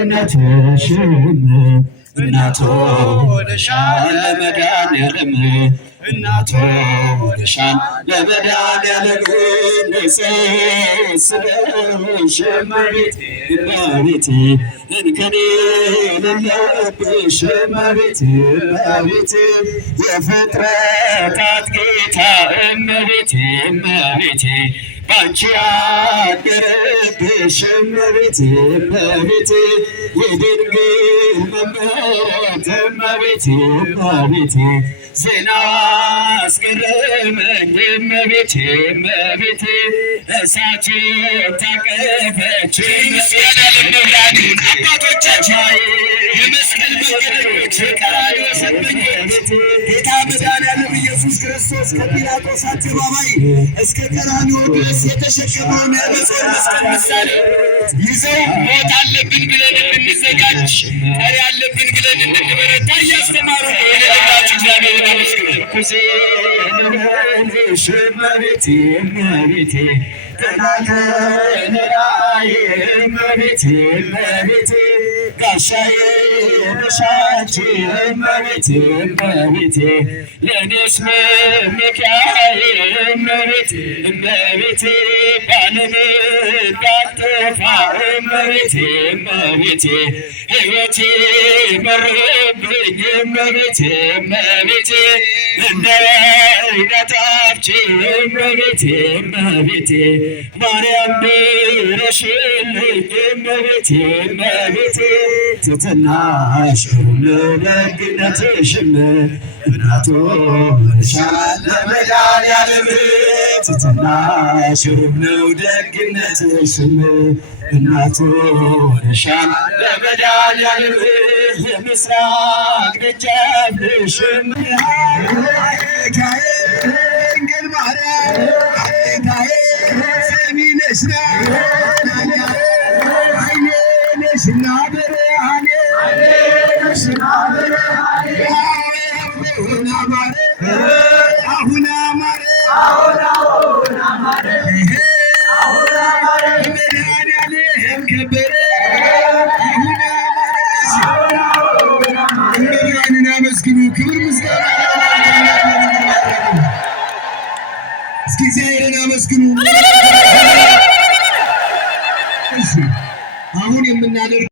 ደግነትሽም እናቶ ሆነሻል ለመድኃኒዓለም እናቶ ሆነሻል ለመድኃኒዓለም ንጽሕት እመቤቴ እመቤቴ እንከን የሌለብሽ እመቤቴ እመቤቴ የፍጥረታት ጌታ እመቤቴ እመቤቴ ባንቺ አደረብሽ እመቤቴ እመቤቴ የድንግል መመረት እመቤቴ እመቤቴ ዜናዋ አስገረመኝ እመቤቴ እመቤቴ እሳትን ታቀፈች ምስጋና ለመድኃኒት አባቶቻችን የመስቀል መንገዶች ቀራንዮ ሰበኝ ጌታ መድኃኒዓለም ኢየሱስ ክርስቶስ ከጲላጦስ አደባባይ እስከ ቀራንዮ ድረስ የተሸከመውን የመጾር መስቀል ምሳሌ ይዘው ሞት አለብን ብለን እንድንዘጋጅ ቀሪ አለብን ብለን እንድንበረታ እያስተማሩ የነገራችሁ እግዚአብሔር እመቤቴ እመቤቴ ተናገራዬ እመቤቴ እመቤቴ ጋሻዬ ነሻች እመቤቴ እመቤቴ ለእኔስ መመኪያዬ እመቤቴ እመቤቴ ባለም እንዳልጠፋ እመቤቴ እመቤቴ ሕይወቴ መረብኝ እመቤቴ እመቤቴ እንደ አይነታች እመቤቴ እመቤቴ ማርያም ድረሽልኝ እመቤቴ እመቤቴ ትትናሽ ለደግነትሽም እናቶ ሆነሻል ለመድኃኒዓለም ትትናሽ ነው ደግነትሽም እናቶ ሆነሻል ለመድኃኒዓለም የምስራቅ ደጃፍሽም ድንግል ማርያም ሰሚነሽና አይኔነሽና ብርሃኔ አሁን አማረ መድኃኒዓለም ከበረ እመብርሃንን አመስግኑ። ክብር ምስጋና እስኪ እግዚአብሔርን አመስግኑ። አሁን የምናደርገው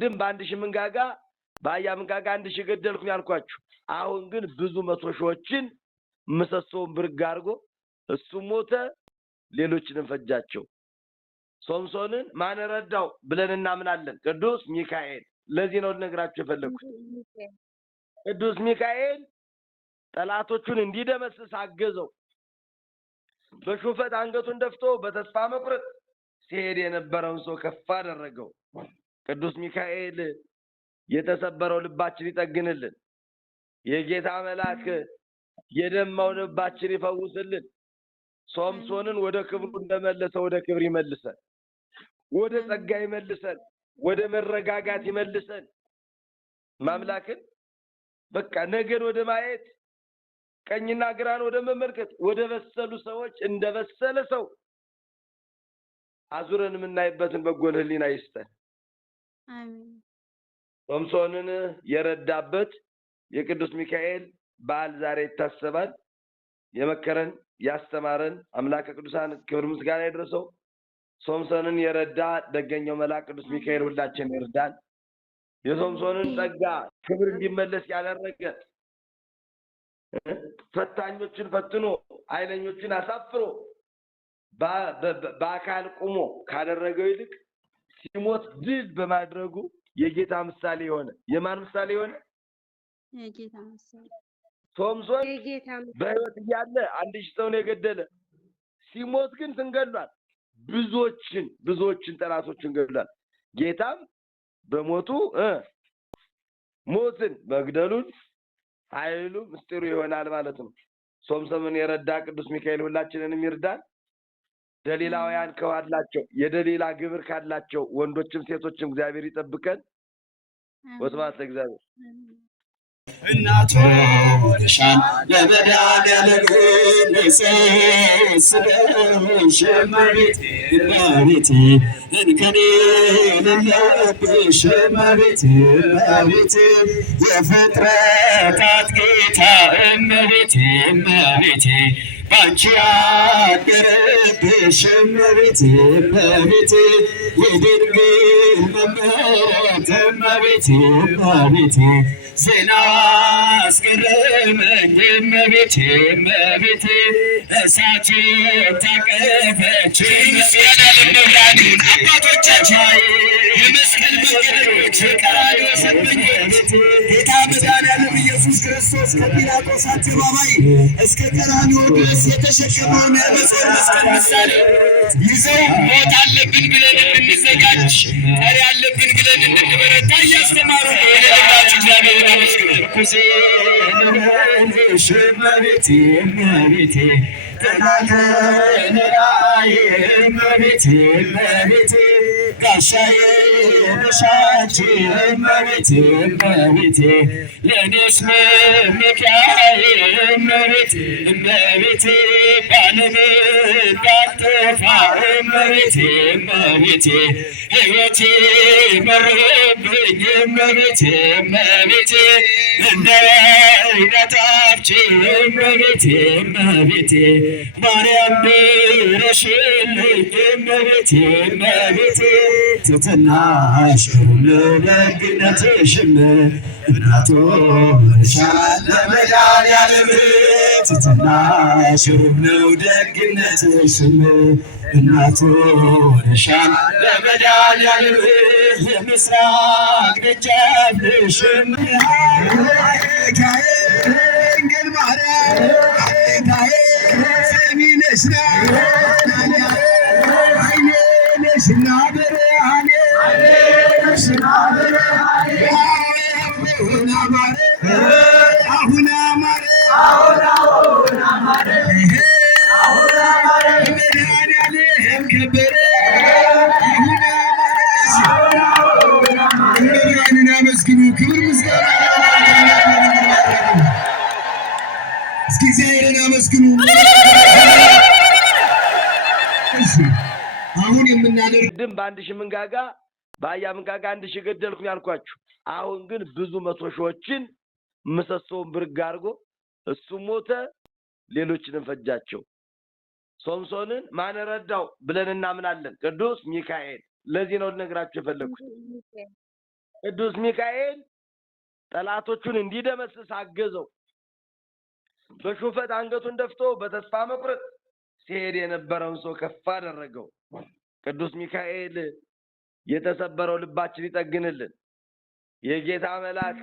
ድም በአንድ ሺህ መንጋጋ በአህያ መንጋጋ አንድ ሺህ ገደልኩኝ አልኳችሁ። አሁን ግን ብዙ መቶ ሺዎችን ምሰሶውን ብርግ አድርጎ እሱ ሞተ፣ ሌሎችንም ፈጃቸው። ሶምሶንን ማን ረዳው ብለን እናምናለን? ቅዱስ ሚካኤል። ለዚህ ነው ልነግራችሁ የፈለኩት። ቅዱስ ሚካኤል ጠላቶቹን እንዲደመስስ አገዘው። በሹፈት አንገቱን ደፍቶ በተስፋ መቁረጥ ሲሄድ የነበረውን ሰው ከፍ አደረገው። ቅዱስ ሚካኤል የተሰበረው ልባችን ይጠግንልን። የጌታ መልአክ የደማው ልባችን ይፈውስልን። ሶምሶንን ወደ ክብሩ እንደመለሰ ወደ ክብር ይመልሰን፣ ወደ ጸጋ ይመልሰን፣ ወደ መረጋጋት ይመልሰን። ማምላክን በቃ ነገን ወደ ማየት ቀኝና ግራን ወደ መመልከት ወደ በሰሉ ሰዎች እንደበሰለ ሰው አዙረን የምናይበትን በጎ ሕሊና ይስጠን። አሜን። ሶምሶንን የረዳበት የቅዱስ ሚካኤል በዓል ዛሬ ይታሰባል። የመከረን ያስተማረን አምላከ ቅዱሳን ክብር ምስጋና ይድረሰው። ሶምሶንን የረዳ ደገኛው መልአክ ቅዱስ ሚካኤል ሁላችን ይርዳን። የሶምሶንን ጸጋ ክብር እንዲመለስ ያደረገ ፈታኞችን ፈትኖ ኃይለኞችን አሳፍሮ በአካል ቁሞ ካደረገው ይልቅ ሲሞት ድል በማድረጉ የጌታ ምሳሌ የሆነ የማን ምሳሌ የሆነ? የጌታ ምሳሌ። ሶምሶን በሕይወት እያለ 1000 ሰውን የገደለ ሲሞት ግን ስንገድሏል ብዙዎችን ጠላቶችን ገድሏል። ጌታም በሞቱ ሞትን መግደሉን ኃይሉ ምስጢሩ ይሆናል ማለት ነው። ሶምሶንን የረዳ ቅዱስ ሚካኤል ሁላችንንም ይርዳን። ደሊላውያን ከዋላቸው የደሊላ ግብር ካላቸው ወንዶችም ሴቶችም እግዚአብሔር ይጠብቀን። ወስብሐት ለእግዚአብሔር። እናቱ ሻን ለመድኃኒዓለም ንጽሕት እመቤቴ እመቤቴ እንከን የሌለብሽ እመቤቴ እመቤቴ የፍጥረታት ጌታ እመቤቴ እመቤቴ ባንቺ አደረብሽ እመቤቴ እመቤቴ የድንግል መመረት እመቤቴ እመቤቴ ዜናዋ አስገረመኝ እመቤቴ እመቤቴ እሳት ታቀፈች ምስጋና ለመድኃኒት አባቶቻችን የመስቀል መንገዶች ቀራንዮ ሰበኝ ጌታ መድኃኒዓለም ኢየሱስ ክርስቶስ ከጲላጦስ አደባባይ እስከ ቀራንዮ ድረስ የተሸከመውን የመጾር መስቀል ምሳሌ ይዘው ሞት አለብን ብለን እንድንዘጋጅ ጠሪ አለብን ብለን እንድንበረታ እያስተማሩ ነው። የሌላችሁ እግዚአብሔር እመቤቴ እመቤቴ ተናገራዬ እመቤቴ እመቤቴ ጋሻዬ ነሻች እመቤቴ እመቤቴ ለእኔስ መመኪያዬ እመቤቴ እመቤቴ ባለም እንዳልጠፋ እመቤቴ እመቤቴ ሕይወቴ መሮብኝ እመቤቴ እመቤቴ እንደ ወይነታች እመቤቴ እመቤቴ ማርያም ድረሽልኝ እመቤቴ እመቤቴ ትሕትናሽ ደግነትሽም እናቱ ሆነሻል ለመድኃኒዓለም ትሕትናሽ ነው ደግነትሽም እናቱ ሆነሻል ለመድኃኒዓለም የምስራቅ ደጃፍ ነሽም ድንግል ማርያም ሰሚነሽና አይኔ ነሽና ብርሃኔ አሁን አማረ መድኃኒዓለም ከበረ እመብርሃንን አመስግኑ። ክብር ምስጋና እስኪ እግዚአብሔርን አመስግኑ። አሁን የምናደርግም በአንድ ሺህ መንጋጋ በአህያ መንጋጋ 1000 ገደልኩኝ አልኳችሁ። አሁን ግን ብዙ መቶ ሺዎችን ምሰሶውን ብርግ አድርጎ እሱ ሞተ፣ ሌሎችንም ፈጃቸው። ሶምሶንን ማን ረዳው ብለን እናምናለን? ቅዱስ ሚካኤል። ለዚህ ነው ልነግራችሁ የፈለኩት። ቅዱስ ሚካኤል ጠላቶቹን እንዲደመስስ አገዘው። በሹፈት አንገቱን ደፍቶ በተስፋ መቁረጥ ሲሄድ የነበረውን ሰው ከፍ አደረገው። ቅዱስ ሚካኤል የተሰበረው ልባችን ይጠግንልን። የጌታ መልአክ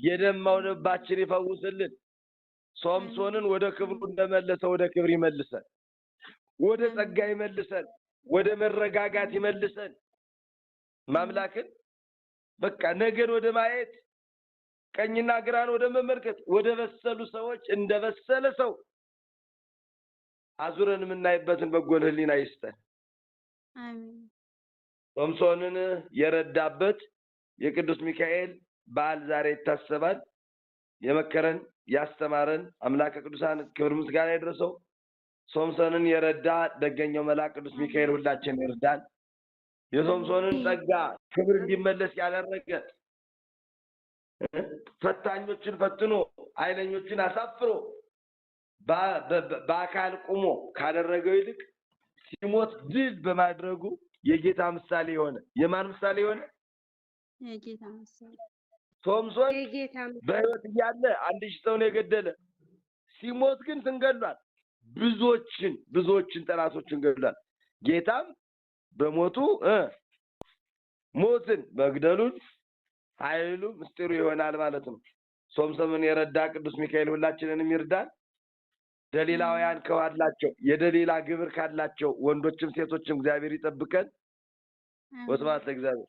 የደማው ልባችን ይፈውስልን። ሶምሶንን ወደ ክብሩ እንደመለሰ ወደ ክብር ይመልሰን፣ ወደ ጸጋ ይመልሰን፣ ወደ መረጋጋት ይመልሰን። ማምላክን በቃ ነገን ወደ ማየት ቀኝና ግራን ወደ መመልከት ወደ በሰሉ ሰዎች እንደ በሰለ ሰው አዙረን የምናይበትን በጎ ሕሊና ይስጠን። አሜን። ሶምሶንን የረዳበት የቅዱስ ሚካኤል በዓል ዛሬ ይታሰባል። የመከረን ያስተማረን አምላከ ቅዱሳን ክብር ምስጋና ይድረሰው። ሶምሶንን የረዳ ደገኛው መልአክ ቅዱስ ሚካኤል ሁላችን ይርዳን። የሶምሶንን ጸጋ ክብር እንዲመለስ ያደረገ ፈታኞችን ፈትኖ ኃይለኞችን አሳፍሮ በአካል ቁሞ ካደረገው ይልቅ ሲሞት ድል በማድረጉ የጌታ ምሳሌ የሆነ የማን ምሳሌ የሆነ? የጌታ ምሳሌ። ሶምሶን በሕይወት እያለ 1000 ሰውን የገደለ ሲሞት ግን ስንገድሏል ብዙዎችን ጠላቶችን ገድሏል። ጌታም በሞቱ ሞትን መግደሉን ኃይሉ ምስጢሩ ይሆናል ማለት ነው። ሶምሶንን የረዳ ቅዱስ ሚካኤል ሁላችንንም ይርዳን። ደሊላውያን ከዋላቸው የደሊላ ግብር ካላቸው ወንዶችም ሴቶችም እግዚአብሔር ይጠብቀን። ወስብሐት ለእግዚአብሔር።